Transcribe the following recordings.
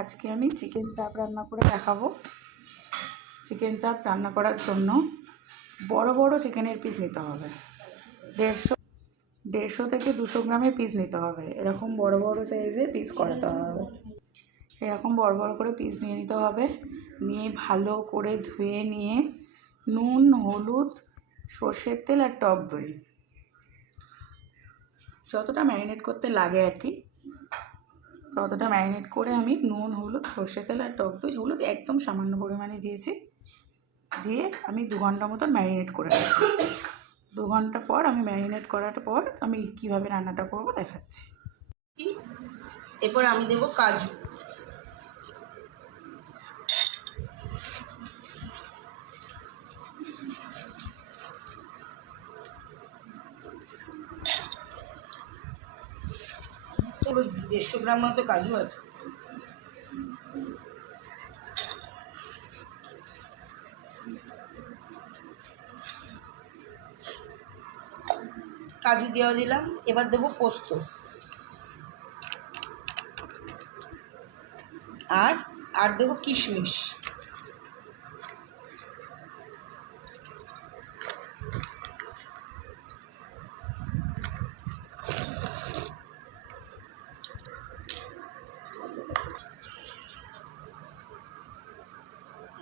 আজকে আমি চিকেন চাপ রান্না করে দেখাবো। চিকেন চাপ রান্না করার জন্য বড় বড় চিকেনের পিস নিতে হবে। দেড়শো দেড়শো থেকে দুশো গ্রামের পিস নিতে হবে। এরকম বড় বড় সাইজে পিস করাতে হবে। এরকম বড় বড় করে পিস নিয়ে নিতে হবে। নিয়ে ভালো করে ধুয়ে নিয়ে নুন, হলুদ, সর্ষের তেল আর টক দই। যতটা ম্যারিনেট করতে লাগে আর কি। ততটা ম্যারিনেট করে আমি নুন, হলুদ সর্ষে তেল আর টক দই হলুদ একদম সামান্য পরিমাণে দিয়েছি। দিয়ে আমি দু ঘণ্টা মতন ম্যারিনেট করে রাখব দু ঘণ্টা পর আমি ম্যারিনেট করার পর আমি কীভাবে রান্নাটা করব দেখাচ্ছি। এরপর আমি দেব কাজু। পুরো দেড়শো গ্রাম মতো কাজু আছে। কাজু দেওয়া দিলাম, এবার দেবো পোস্ত। আর আর দেবো কিশমিশ।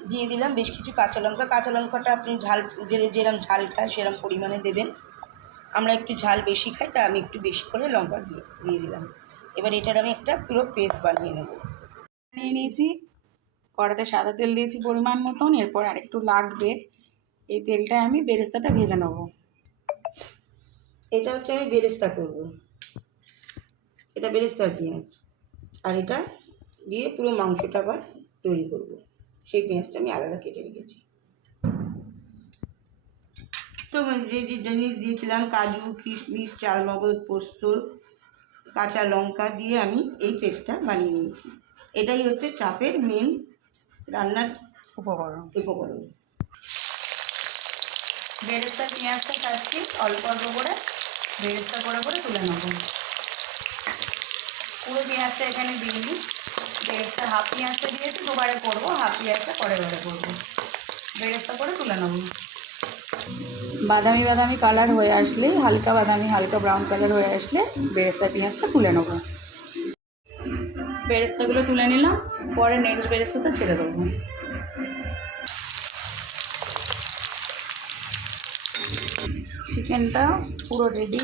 দিয়ে দিলাম বেশ কিছু কাঁচা লঙ্কা। কাঁচা লঙ্কাটা আপনি ঝাল যে যেরম ঝাল খায় সেরম পরিমাণে দেবেন। আমরা একটু ঝাল বেশি খাই তা আমি একটু বেশি করে লঙ্কা দিয়ে দিয়ে দিলাম। এবার এটার আমি একটা পুরো পেস্ট বানিয়ে নেব। নিয়ে নিয়েছি। কড়াতে সাদা তেল দিয়েছি পরিমাণ মতন এরপর আরেকটু লাগবে। এই তেলটা আমি বেরেস্তাটা ভেজে নেব। এটা হচ্ছে আমি বেরেস্তা করব। এটা বেরেস্তার পেঁয়াজ। আর এটা দিয়ে পুরো মাংসটা আবার তৈরি করব। সেই পেঁয়াজটা আমি আলাদা কেটে রেখেছি। তো যে যে জিনিস দিয়েছিলাম কাজু কিশমিশ চালমগজ পোস্ত কাঁচা লঙ্কা দিয়ে আমি এই পেস্টটা বানিয়ে নিয়েছি। এটাই হচ্ছে চাপের মেন রান্নার উপকরণ। উপকরণ। বেরেস্তা পেঁয়াজটা কাটছি অল্প অল্প করে বেরেস্তা করে করে তুলে নেব। পুরো পেঁয়াজটা এখানে দিইনি বেরেস্তা হাফ পেঁয়াজটা দিয়েছি, দুবারে করব হাফ পেঁয়াজটা পরে পরে করব। বেরেস্তা করে তুলে নেব। বাদামি বাদামি কালার হয়ে আসলে, হালকা বাদামি, হালকা ব্রাউন কালার হয়ে আসলে বেরেস্তা পেঁয়াজটা তুলে নেব। বেরেস্তাগুলো তুলে নিলাম, পরে নেক্সট বেরেস্তাটা ছেড়ে দেবো। চিকেনটা পুরো রেডি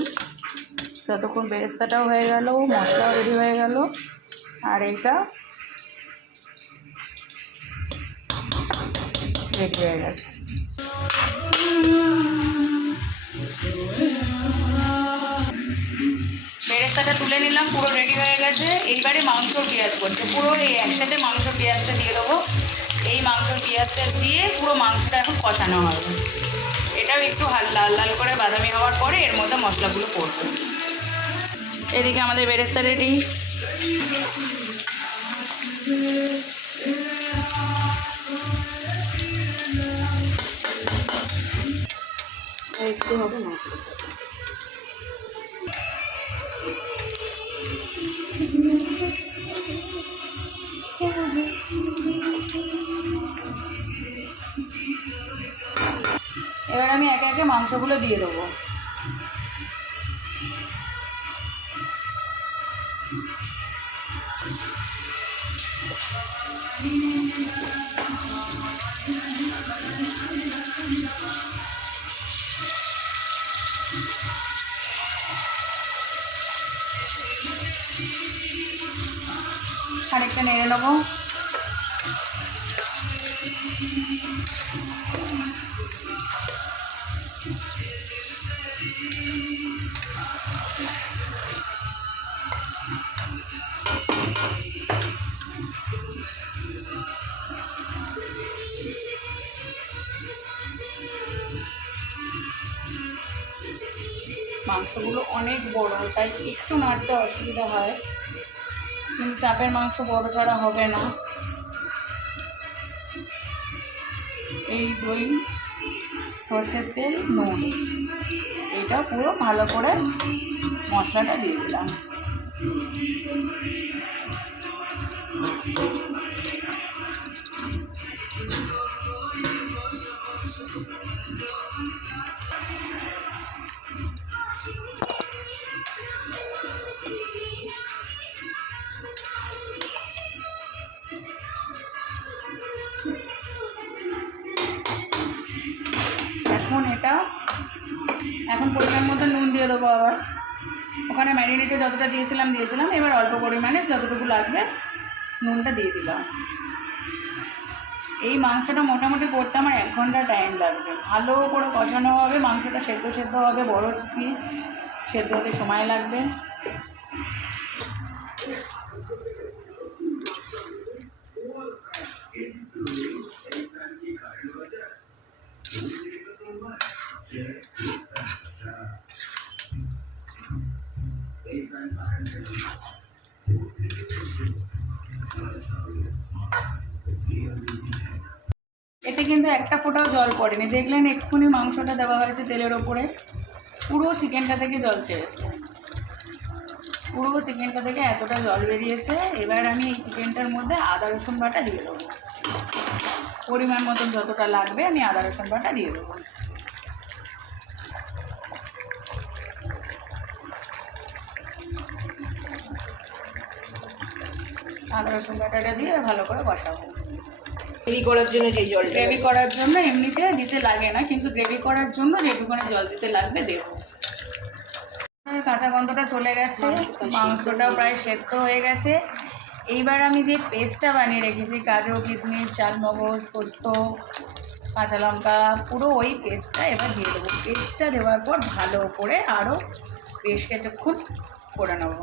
যতক্ষণ বেরেস্তাটাও হয়ে গেল, মশলাও রেডি হয়ে গেল। আর এইটা? রেডি হয়ে গেছে। বেরেস্তাটা তুলে নিলাম, পুরো রেডি হয়ে গেছে। এইবারে মাংস পেঁয়াজ করছে। পুরো এই একসাথে মাংস পেঁয়াজটা দিয়ে দেবো। এই মাংস পেঁয়াজটা দিয়ে পুরো মাংসটা এখন কষানো হবে। এটাও একটু লাল লাল করে বাদামি হওয়ার পরে এর মধ্যে মশলাগুলো পড়বে এদিকে আমাদের বেরেস্তা রেডি। একটু হবে না? এবার আমি একে একে মাংসগুলো দিয়ে দেবো। খানিকটা নেড়ে নেব। মাংসগুলো অনেক বড়, তাই একটু নাড়তে অসুবিধা হয়। কিন্তু চাপের মাংস বড় ছাড়া হবে না। এই দই, সর্ষের তেল, নুন। এটা পুরো ভালো করে মশলাটা দিয়ে দিলাম। ওখানে ম্যারিনেটে যতটা দিয়েছিলাম দিয়েছিলাম। এবার অল্প পরিমাণে যতটুকু লাগবে, নুনটা দিয়ে দিলাম। এই মাংসটা মোটামুটি করতে আমার এক ঘণ্টা টাইম লাগবে। ভালো করে কষানো হবে, মাংসটা সেদ্ধ সেদ্ধ হবে, বড় পিস সেদ্ধ হতে সময় লাগবে এতে কিন্তু একটা ফোঁটাও জল পড়েনি। দেখলেন এক্ষুনি মাংসটা দেওয়া হয়েছে তেলের ওপরে। পুরো চিকেনটা থেকে জল ছেড়েছে। পুরো চিকেনটা থেকে এতটা জল বেরিয়েছে। এবার আমি এই চিকেনটার মধ্যে আদা, রসুন বাটা দিয়ে দেবো। পরিমাণ মতন যতটা লাগবে আমি আদা, রসুন বাটা দিয়ে দেবো। আদা, রসুন বাটাটা দিয়ে ভালো করে বসাবো এই করার জন্য যে জলটা গ্রেভি করার জন্য এমনিতে দিতে লাগে না কিন্তু গ্রেভি করার জন্য যেটুকুনি জল দিতে লাগবে দেব। কাঁচা গন্ধটা চলে গেছে মাংসটাও প্রায় সেদ্ধ হয়ে গেছে। এইবার আমি যে পেস্টটা বানিয়ে রেখেছি কাজু কিশমিশ চালমগজ পোস্ত কাঁচা লঙ্কা পুরো ওই পেস্টটা এবার দিয়ে দেবো। পেস্টটা দেওয়ার পর ভালো করে আরও বেশ কিছুক্ষণ করে নেব।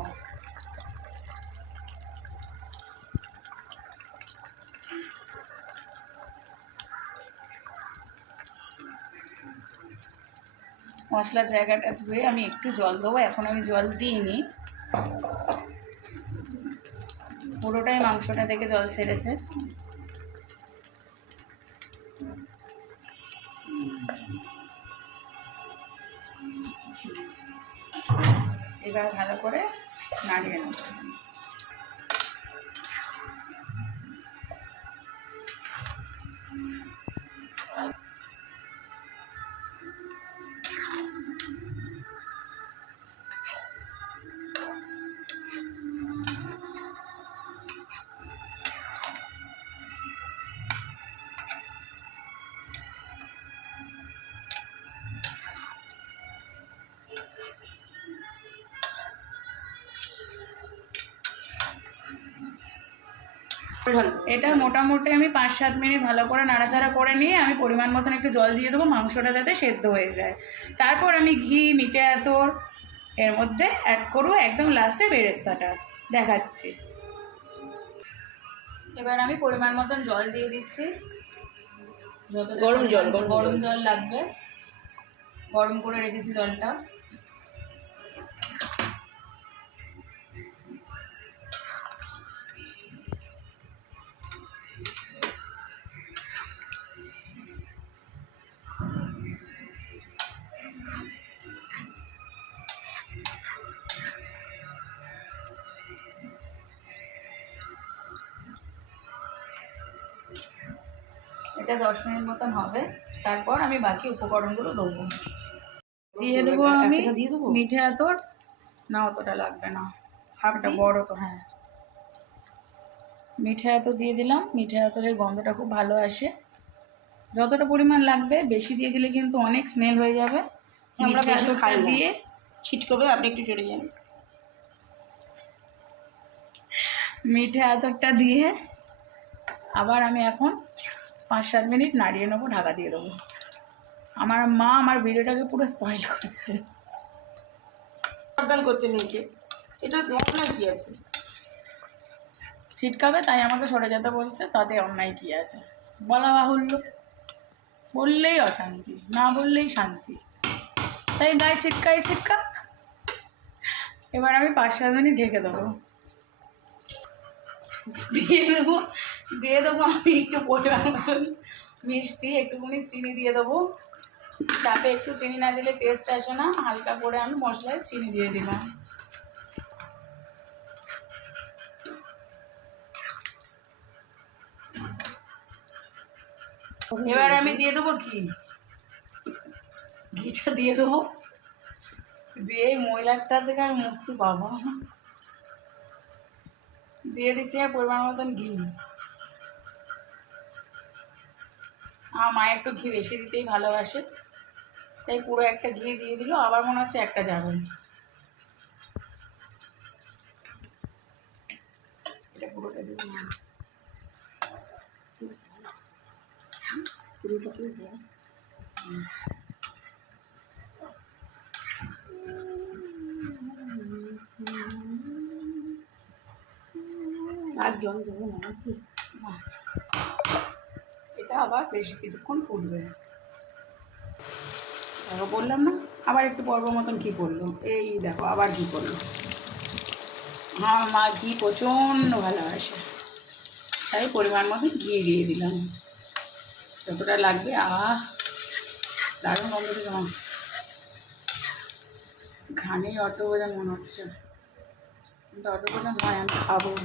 মশলার জায়গাটা ধুয়ে আমি একটু জল দেবো। এখন আমি জল দিইনি। পুরোটাই মাংসটা থেকে জল ছেড়েছে। এবার ভালো করে নাড়িয়ে নেব। এটা মোটামুটি আমি পাঁচ সাত মিনিট ভালো করে নাড়াচাড়া করে নিয়ে আমি পরিমাণ মতন একটু জল দিয়ে দেবো মাংসটা যাতে সেদ্ধ হয়ে যায়। তারপর আমি ঘি মিঠে আতর এর মধ্যে অ্যাড করব একদম লাস্টে বেরেস্তাটা। দেখাচ্ছি। এবার আমি পরিমাণ মতন জল দিয়ে দিচ্ছি। গরম জল, গরম জল। গরম জল লাগবে। গরম করে রেখেছি জলটা। এটা দশ মিনিট মতন হবে। তারপর আমি বাকি উপকরণগুলো দেবো। দিয়ে দেবো আমি? মিঠে আতর। না অতটা লাগবে না। হাফ এটা বড় তো হ্যাঁ। মিঠে আতর দিয়ে দিলাম। মিঠে আতরের গন্ধটা খুব ভালো আসে। যতটা পরিমাণ লাগবে বেশি দিয়ে দিলে কিন্তু অনেক স্মেল হয়ে যাবে। আমরা আতরটা। দিয়ে ছিটকবে আপনি একটু চলে যান। মিঠে আতরটা দিয়ে আবার আমি এখন সাত মিনিট নাড়িয়ে নেব ঢাকা দিয়ে দেবো। আমার মা আমার ভিডিওটাকে পুরো স্পয়েল করছে। সাবধান করছে মেয়েকে। এটা আপনার কি আছে? ছিটকাবে তাই আমাকে সরে যেতে বলছে তাতে অন্যায় কী আছে? বলা বাহুল্য। বললেই অশান্তি না বললেই শান্তি। তাই গায়ে ছিটকাই ছিটকা। এবার আমি পাঁচ সাত মিনিট ঢেকে দেবো। দিয়ে দেবো। দিয়ে দেবো আমি একটু পরিমাণ মিষ্টি, একটুখানি চিনি দিয়ে দেবো। চাপে একটু চিনি না দিলে টেস্ট আসে না। হালকা করে আমি মশলায় চিনি দিয়ে দিলাম। এবার আমি দিয়ে দেবো ঘি। ঘিটা দিয়ে দেবো। দিয়ে এই থেকে আমি মুক্তি পাবো। দিয়ে দিচ্ছি পরিমাণ মতন ঘি। আমার মা একটু ঘি বেশি দিতেই ভালোবাসে। তাই পুরো একটা ঘি দিয়ে দিল, আবার মনে হচ্ছে একটা যাবে। আর জল দেবো না নাকি? বেশ কিছুক্ষণ ফুটবে। দেখো, বললাম না? আবার একটু পর্ব মতন কী করল এই দেখো, আবার কী করল আমার মা ঘি প্রচণ্ড ভালোবাসে। তাই পরিমাণ মতন ঘি দিয়ে দিলাম। যতটা লাগবে, আহ, দারুণ গন্ধ তোমার। ঘানেই অটো বোঝা মনে হচ্ছে। কিন্তু অটো বোঝা নয়, আমি খাব।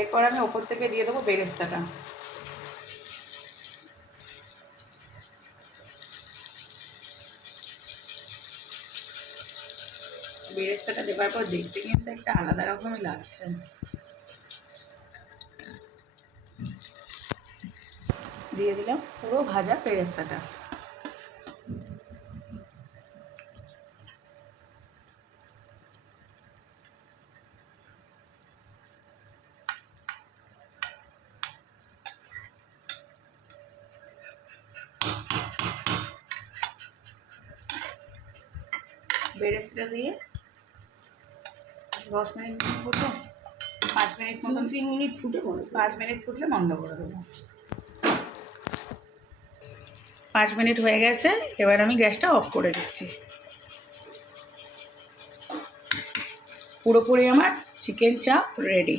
এরপর আমি ওপর থেকে দিয়ে দেবো বেরেস্তাটা। বেরেস্তাটা দেওয়ার পর দেখতে কিন্তু একটা আলাদা রকমই লাগছে। দিয়ে দিলাম পুরো ভাজা বেরেস্তাটা। বেরেস্তাটা দিয়ে দশ মিনিট ফুটো পাঁচ মিনিট মতন তিন মিনিট ফুটে পাঁচ মিনিট ফুটলে বন্ধ করে দেবো। পাঁচ মিনিট হয়ে গেছে এবার আমি গ্যাসটা অফ করে দিচ্ছি। পুরোপুরি আমার চিকেন চাপ রেডি